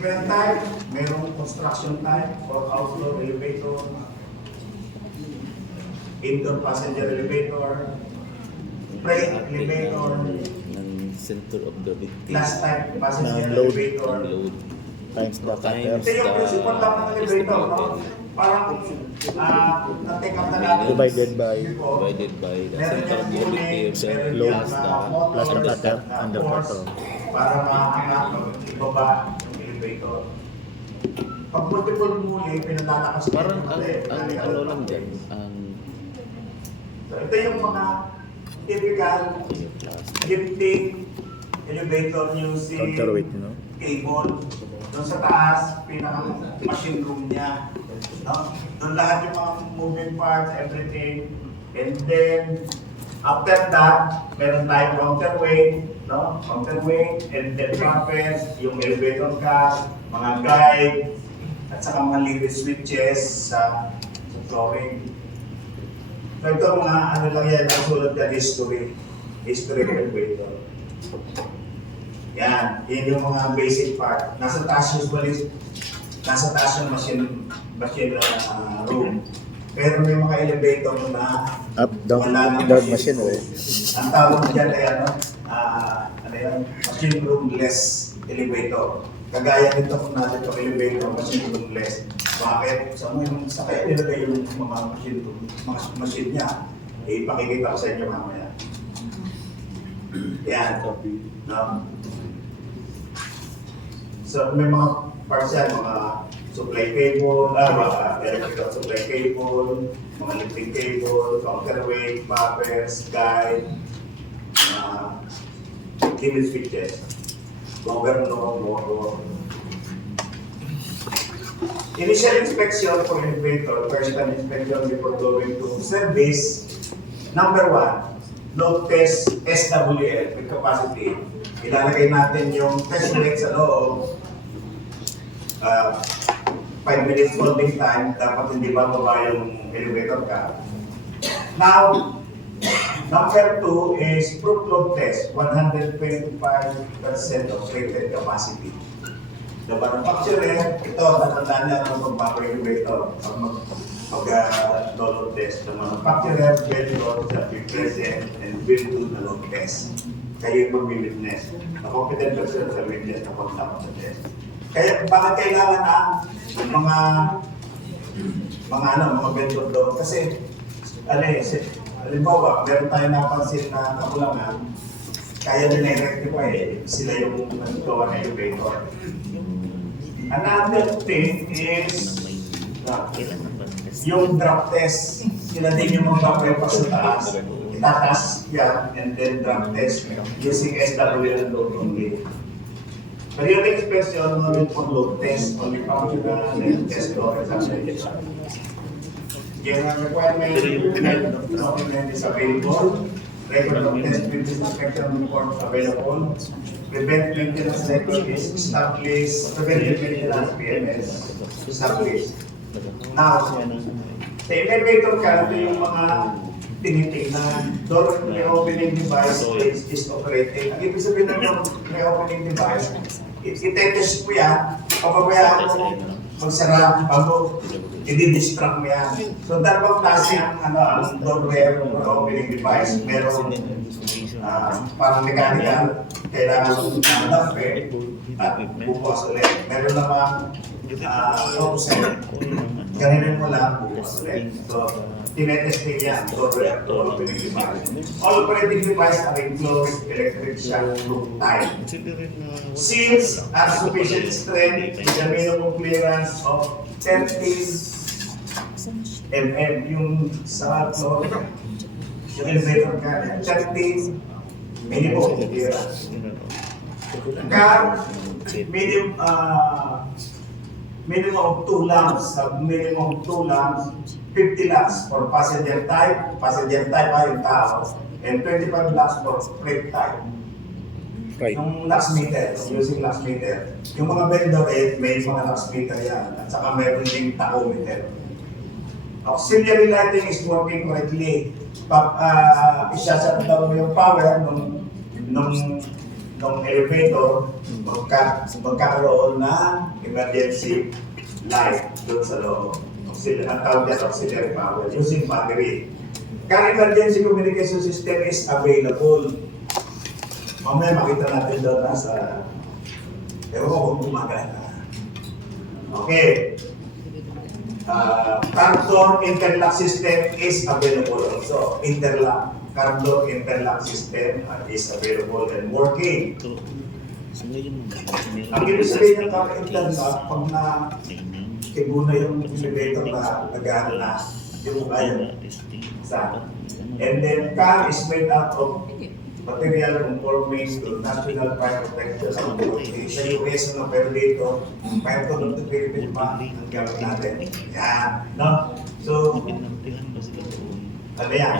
Meron type, merong construction type or outdoor elevator, indoor passenger elevator, freight elevator, ng center of gravity. class type passenger Unload. elevator. Unload. Times the Times Ito yung principle lang ng elevator, no? Parang na-take up na natin. Divided by Divided by the Meron center of yung gravity unit, of the meron load yung plus the cutter and the force throttle. para maangat o ibaba yung elevator. Pag multiple muli, pinalalakas ko Parang yung ano lang dyan, ang So, ito yung mga typical lifting elevator using Counterweight, no? cable. Doon sa taas, pinaka-machine room niya. No? Doon lahat yung mga moving parts, everything. And then, after that, meron tayong counterweight, no? Counterweight, and then bumpers, yung elevator cast, mga guide, at saka mga liquid switches sa flooring. So ito mga ano lang yan, ang sulat na history ng elevator. Yan, yun yung mga basic part. Nasa taas usually, nasa taas yung machine room. Pero may mga elevator na Up, down, wala nang down machine, eh. Ang tawag dyan ay ano yan, machine room-less elevator. Kagaya nito kung natin itong elevator, machine room-less. Bakit? Sa kaya nilagay yung mga machine niya, ipakikita ko sa inyo mamaya. Yan. No? So may mga parts yan, mga supply cable, mga electrical supply cable, mga lifting cable, counterweight, bumpers, guide, limit switches, governor, motor. Initial inspection for elevator, first time inspection before going to service. Number 1, load test SWL with capacity. Ilalagay natin yung test rate sa loob. 5 minutes holding time, dapat hindi ba baba yung elevator ka. Now, number 2 is proof load test, 125% of rated capacity. The manufacturer, ito, tatandaan niya kung magpapa-elevator. Pag load test, the manufacturer will be present and will do the load test. Kayo yung mag-witness. The competent person sa witness na pagtapos sa test. Kaya bakit kailangan mga vendor doon? Kasi, halimbawa, meron tayo napansin na kakulangan, kaya nila i-rectify sila yung gawa na elevator. Another thing is yung drop test. Sila din yung magpapayapak sa taas. Itataas yan and then drop test using SWL load only. Periodic inspection, no need for load test, only functional and test load examination. General requirement, document is available. Record of test with inspection reports available. Prevent maintenance record is established. Preventive maintenance PMS established. Now, sa elevator ka, ito yung mga tinitingnan. Door reopening device is operating. Ang ibig sabihin ng reopening device, itetest mo yan, papabayaan mo magsara bago i-distract mo yan. So, dalawang klase ang door reopening device. Meron parang mechanical, kailangan lock at bukas ulit. Meron naman offset, ganinin mo lang bukas ulit. So, tinetesting yan, door opening device. All operating device are enclosed electric shock proof type. Seals are sufficient strength with a minimum clearance of 13 mm. Yung sa floor, yung elevator ka, 13 minimum clearance. Car, minimum of 2 lamps, minimum of 2 lamps, 50 lamps for passenger type ay yung tao, and 25 lamps for freight type. Right. Yung lux meter, using lux meter. Yung mga vendor may mga lux meter yan, at saka meron ding tachometer. Auxiliary lighting is working correctly. Isa-shut down yung power nung ng elevator, magkakaroon ng emergency light doon sa loob. Ang tawag niya auxiliary power using battery. Car emergency communication system is available. Mamaya makita natin doon sa ewan ko kung gumagana. Okay. Car door interlock system is available also. Car door interlock system is available and working. So ngayon, Ang ibig sabihin ng car interlock, pag kibuna yung elevator na nag-ano na, yung ayaw. And then car is made out of material conforming to National Fire Protection Authority. Sa US na pero dito, fire code of the Philippines pa ang gamit natin. Yan, no? So, ano yan,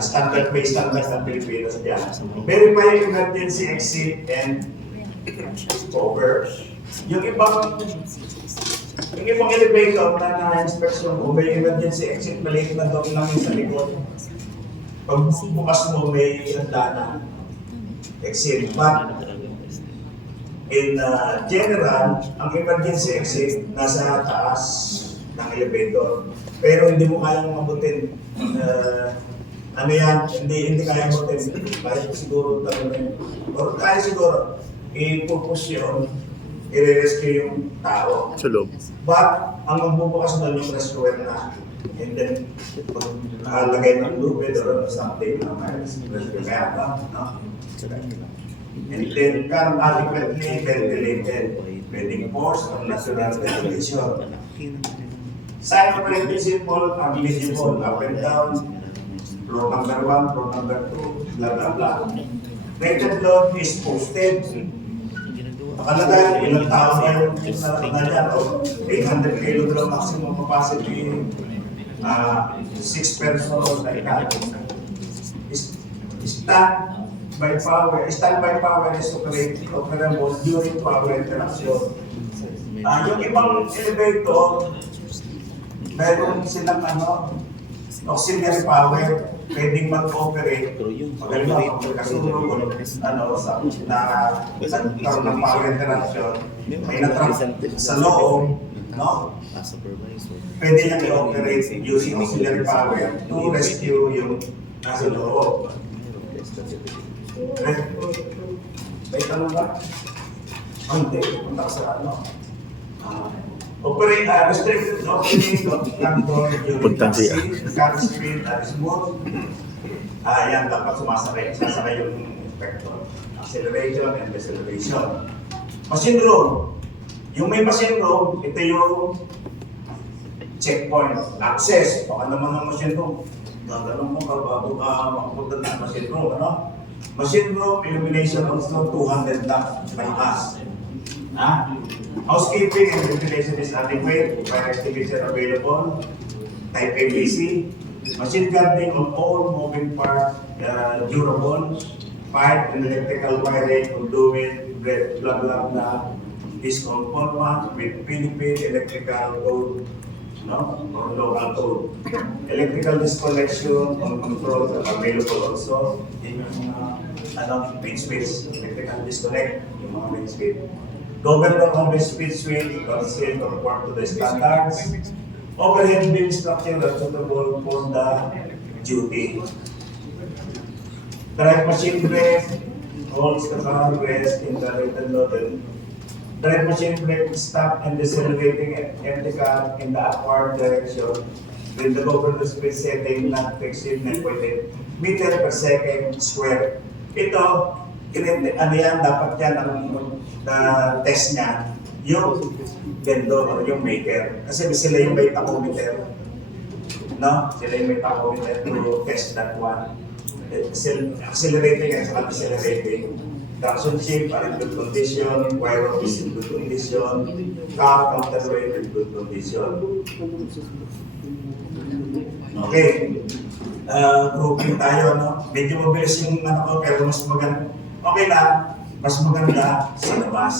standard based standard ng Pilipinas dyan. Verify emergency exit and cover. Yung ibang elevator na na-inspection mo, may emergency exit, maliit na doon lang yung sa likod. Pag bukas mo, may handa na exit. But in general, ang emergency exit nasa taas ng elevator. Pero hindi mo kayang mabutin. Ano yan, hindi kaya mabutin. Kahit siguro talaga. Or kaya siguro, i-purpose yun, i-rescue yung tao. Sa loob. But, ang magbubukas na yung rescuer na, and then, nakalagay ng lubid or something na may rescue kaya ba, no? And then, can adequately ventilated, bedding force, or natural ventilation. Sign of simple and visible, up and down, floor number 1, floor number 2, blah blah blah. Rated load is posted. Nakalagay, ilang tao na yung na o 800 kilogram maximum capacity, 6 persons like that. Standby power is operable during power interaction. Yung ibang elevator, meron silang auxiliary power, pwedeng mag-operate. Magaling ako, magkasunog, nagkaroon ng power interaction, may natrap sa loob, no? Pwede niyang i-operate using auxiliary power to rescue yung nasa loob. May tanong ba? Hindi, punta ka sa restricted operating of landlord during taxi, car speed at smooth. Yan, dapat sasakay yung inspector. Acceleration and deceleration. Machine room. Yung may machine room, ito yung checkpoint. Access. Baka naman ng machine room. Gagano'n mo bago ka makapunta ng machine room, ano? Machine room, illumination also 200 lang, malakas. Housekeeping and ventilation is adequate, fire extinguisher available, type ABC, machine guarding of all moving parts, durable, pipe and electrical wiring, conduit, blah blah blah, is conformant with Philippine electrical code, no, or local code. Electrical disconnection on control available also. Yung main switch, electrical disconnect, yung mga main switch. Government of the speed switch concealed conform to the standards. Overhead beam structure are suitable for the duty. Drive machine brake holds the car rest in the written loaded. Drive machine brake stop and decelerating empty car in the upward direction with the government speed setting not to exceed 9.8 meter per second square. Ito, ano yan, dapat yan ang test niya, yung vendor or yung maker. Kasi sila yung may tachometer. No? Sila yung may tachometer to test that one. Accelerating and saka decelerating. Traction chip are in good condition, wire rope is in good condition, car counterweight in good condition. Okay. Grouping tayo, no? Medyo mabilis yung ko, pero mas maganda. Okay lang, mas maganda sa labas.